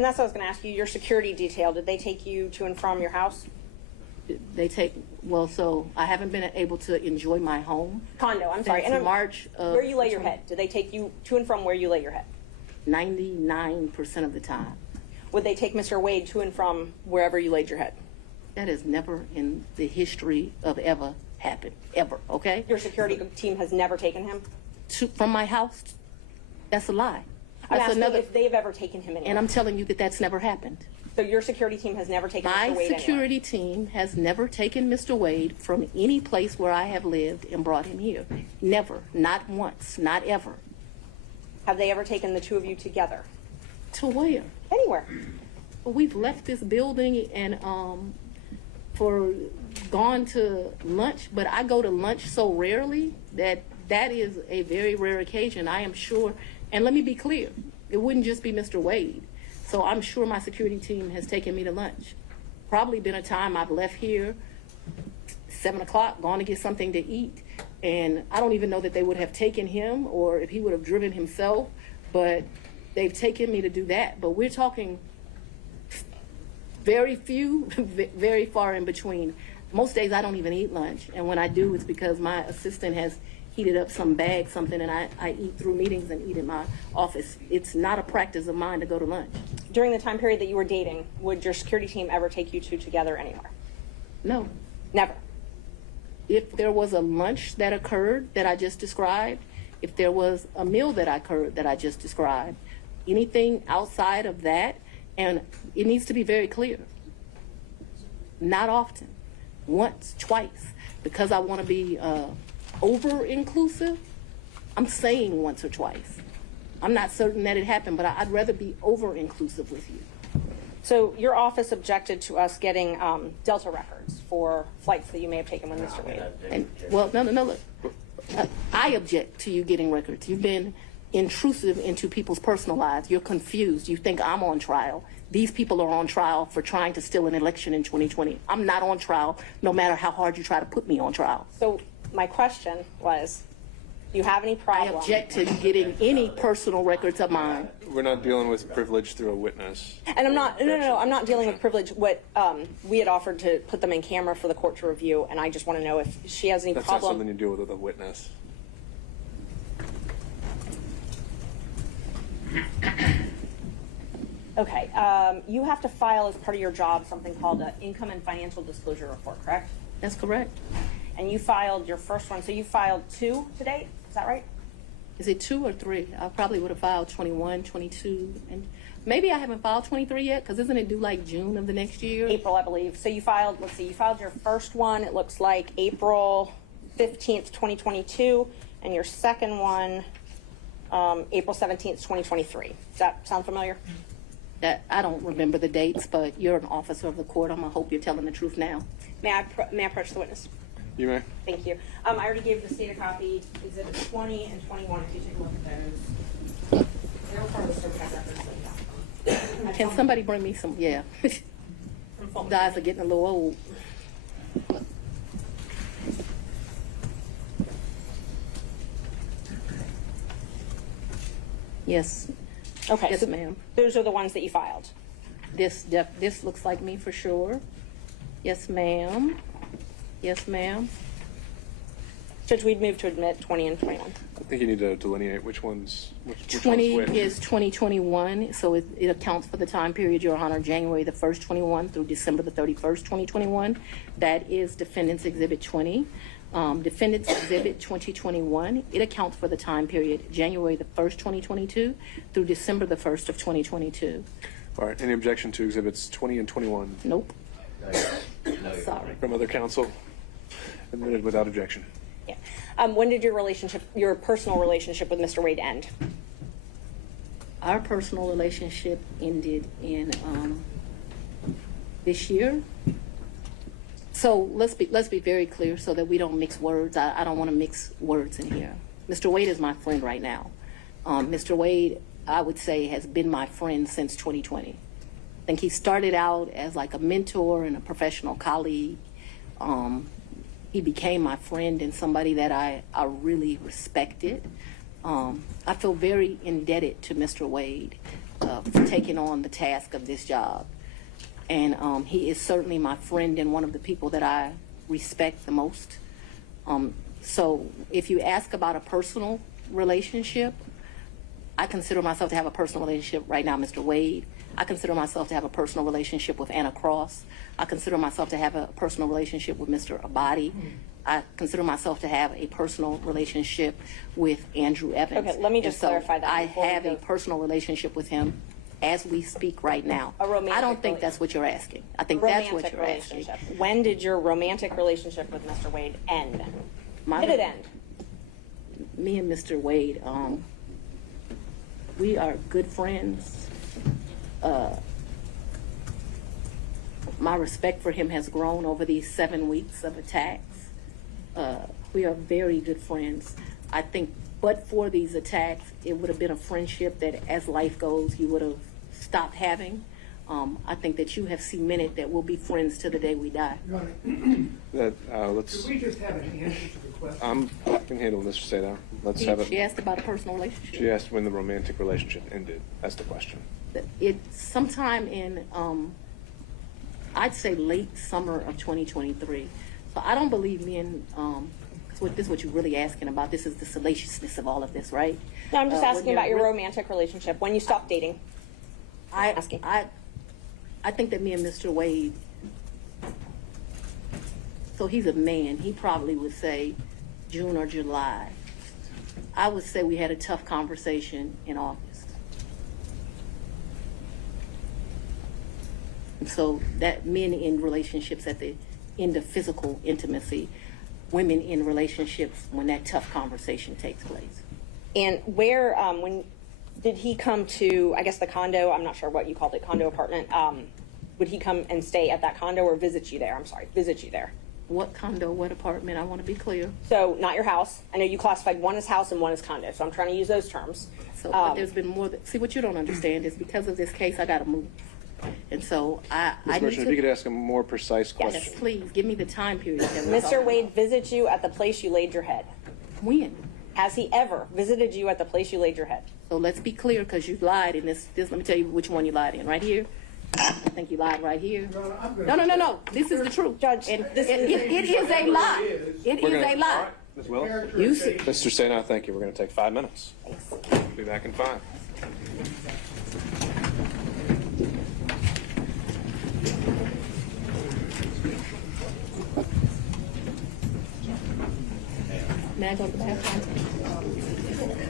And that's what I was going to ask you. Your security detail, did they take you to and from your house? They take, well, so I haven't been able to enjoy my home. Condo, I'm sorry. Since March of where you lay your head. Did they take you to and from where you lay your head? 99% of the time. Would they take Mr. Wade to and from wherever you laid your head? That has never in the history of ever happened, ever, okay? Your security team has never taken him? From my house? That's a lie. I'm That's asking another, if they've ever taken him anywhere. and I'm telling you that that's never happened. So your security team has never taken My Mr. Wade security anywhere? team has never taken Mr. Wade from any place where I have lived and brought him here. Never, not once, not ever. Have they ever taken the two of you together? To where? Anywhere. We've left this building and gone to lunch, but I go to lunch so rarely that is a very rare occasion. I am sure, and let me be clear, it wouldn't just be Mr. Wade. So I'm sure my security team has taken me to lunch. Probably been a time I've left here 7 o'clock, gone to get something to eat, and I don't even know that they would have taken him or if he would have driven himself, but they've taken me to do that. But we're talking very few, very far in between. Most days I don't even eat lunch, and when I do, it's because my assistant has heated up some bag, something, and I eat through meetings and eat in my office. It's not a practice of mine to go to lunch. During the time period that you were dating, would your security team ever take you two together anywhere? No. Never. If there was a lunch that occurred that I just described, if there was a meal that occurred that I just described, anything outside of that, and it needs to be very clear, not often, once, twice, because I want to be over-inclusive, I'm saying once or twice. I'm not certain that it happened, but I'd rather be over-inclusive with you. So your office objected to us getting Delta records for flights that you may have taken with Mr. Wade. And, well, no, look. I object to you getting records. You've been intrusive into people's personal lives. You're confused. You think I'm on trial. These people are on trial for trying to steal an election in 2020. I'm not on trial, no matter how hard you try to put me on trial. So my question was, do you have any I problem? object to you getting any personal records of mine. We're not dealing with privilege through a witness. And I'm not, no, I'm not dealing with privilege. What we had offered to put them in camera for the court to review, and I just want to know if she has any That's problem. not something you deal with a witness. Okay, you have to file as part of your job something called an income and financial disclosure report, correct? That's correct. And you filed your first one, so you filed 2 to date, is that right? Is it 2 or 3? I probably would have filed 21, 22, and maybe I haven't filed 23 yet, because isn't it due like June of the next year? April, I believe. So you filed, let's see, you filed your first one, it looks like April 15th, 2022, and your second one, April 17th, 2023. Does that sound familiar? That I don't remember the dates, but you're an officer of the court. I'm gonna hope you're telling the truth now. May I approach the witness? You may. Thank you. I already gave the state a copy, exhibits 20 and 21, if you take a look at those. They're part of the certified records. Can somebody bring me some? Yeah. The eyes are getting a little old. Yes. Okay, Yes, so ma'am. those are the ones that you filed. This looks like me for sure. Yes, ma'am. Yes, ma'am. Judge, we'd move to admit 20 and 21. I think you need to delineate which one's which 20 one's which. is 2021, so it accounts for the time period, Your Honor, January the 1st, 21 through December the 31st, 2021. That is Defendant's Exhibit 20. Defendant's Exhibit 2021, it accounts for the time period, January the 1st, 2022 through December the 1st of 2022. All right. Any objection to exhibits 20 and 21 Nope. Sorry. from other counsel? Admitted without objection. Yeah. When did your personal relationship with Mr. Wade end? Our personal relationship ended in this year. So let's be very clear so that we don't mix words. I don't want to mix words in here. Mr. Wade is my friend right now. Mr. Wade, I would say, has been my friend since 2020. I think he started out as like a mentor and a professional colleague. He became my friend and somebody that I really respected. I feel very indebted to Mr. Wade. for taking on the task of this job. And he is certainly my friend and one of the people that I respect the most. So if you ask about a personal relationship, I consider myself to have a personal relationship right now, Mr. Wade. I consider myself to have a personal relationship with Anna Cross. I consider myself to have a personal relationship with Mr. Abadi. I consider myself to have a personal relationship with Andrew Evans. Okay, let me just And so clarify that I before we have a go. personal relationship with him as we speak right now. A romantic I don't think rela- that's what you're asking. I think that's what Romantic you're asking. relationship. When did your romantic relationship with Mr. Wade end? My- Did it end? Me and Mr. Wade, we are good friends. My respect for him has grown over these 7 weeks of attacks. We are very good friends. I think, but for these attacks, it would have been a friendship that, as life goes, you would have stopped having. I think that you have cemented that we'll be friends to the day we die. Your Honor, That, let's, could we just have an answer to the question? I can handle Mr. Seda. Let's have She it. asked about a personal relationship. She asked when the romantic relationship ended. That's the question. It sometime in I'd say late summer of 2023. So I don't believe me in this is what you're really asking about. This is the salaciousness of all of this, right? No, I'm just When asking you're about your re- romantic relationship, when you stopped dating. asking. I think that me and Mr. Wade, so he's a man, he probably would say June or July. I would say we had a tough conversation in August. And so that men in relationships at the end of physical intimacy, women in relationships when that tough conversation takes place. And where, when did he come to, I guess the condo, I'm not sure what you called it, condo apartment, would he come and stay at that condo or visit you there? I'm sorry, visit you there. What condo, what apartment, I want to be clear. So not your house. I know you classified one as house and one as condo, so I'm trying to use those terms. So but there's been more, see what you don't understand is because of this case, I got to move. And so I Ms. need Merchant, if you could to, ask a more precise Yes. question. please, give me the time period. that we're Mr. talking Wade visited you at the place you laid your head. about. When? Has he ever visited you at the place you laid your head? So let's be clear, because you lied in this, let me tell you which one you lied in, right here. I think you lied right here. Your Honor, I'm gonna- No, this is the truth. Judge, And this it is a lie. It is a lie. Ms. Willis? You see, Mr. Seda, thank you. We're going to take 5 minutes. Be back in 5. may I go to the bathroom?